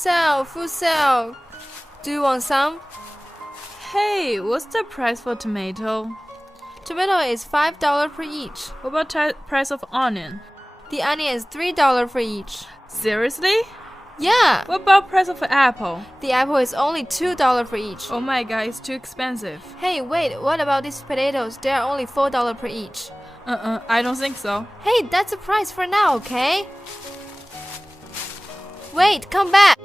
Sale, food sale. Do you want some? Hey, what's the price for tomato? Tomato is $5 per each. What about price of onion? The onion is $3 for each. Seriously? Yeah. What about price of apple? The apple is only $2 for each. Oh my god, it's too expensive. Hey, wait, what about these potatoes? They are only $4 per each. I don't think so. Hey, that's the price for now, okay? Wait, come back.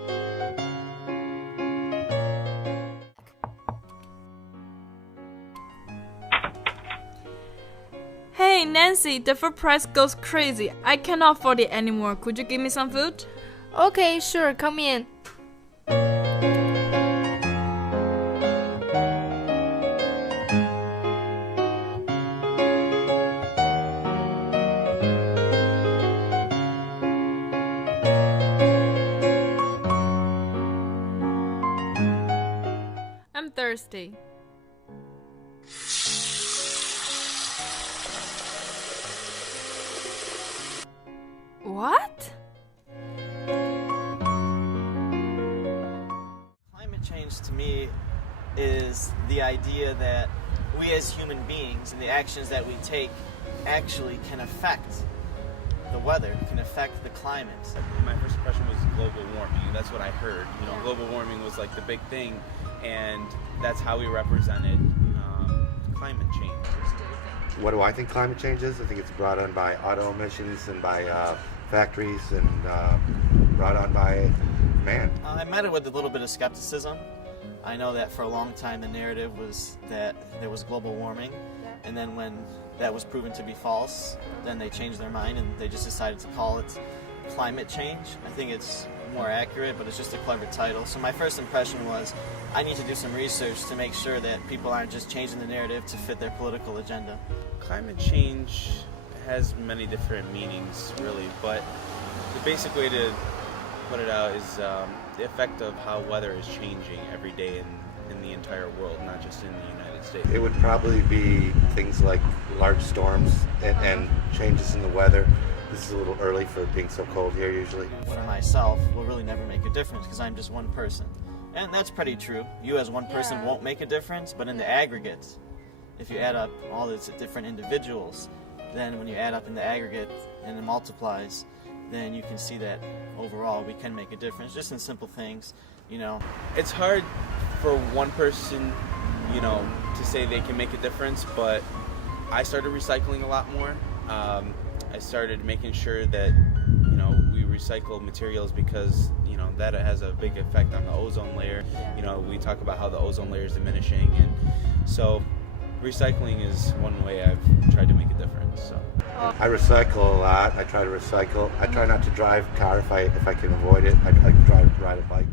Hey Nancy, the food price goes crazy. I cannot afford it anymore. Could you give me some food? Okay, sure, come in. I'm thirsty. What? Climate change to me is the idea that we as human beings and the actions that we take actually can affect the weather, can affect the climate. My first impression was global warming. That's what I heard. Global warming was like the big thing, and that's how we represented climate change. What do I think climate change is? I think it's brought on by auto emissions and by factories and brought on by man. I met it with a little bit of skepticism. I know that for a long time the narrative was that there was global warming, and then when that was proven to be false, then they changed their mind and they just decided to call it climate change. I think it's more accurate, but it's just a clever title. So my first impression was I need to do some research to make sure that people aren't just changing the narrative to fit their political agenda. Climate change has many different meanings, really, but the basic way to put it out is the effect of how weather is changing every day in the entire world, not just in the United States. It would probably be things like large storms and changes in the weather. This is a little early for being so cold here usually. For myself, will really never make a difference because I'm just one person. And that's pretty true. You as one person won't make a difference, but in the aggregate, if you add up all the different individuals, then when you add up in the aggregate and it multiplies, then you can see that overall we can make a difference, just in simple things, It's hard for one person, to say they can make a difference, but I started recycling a lot more. I started making sure that, we recycle materials because, that has a big effect on the ozone layer. We talk about how the ozone layer is diminishing, and so recycling is one way I've tried to make a difference. So I recycle a lot. I try to recycle. I try not to drive a car if I can avoid it. I try to ride a bike.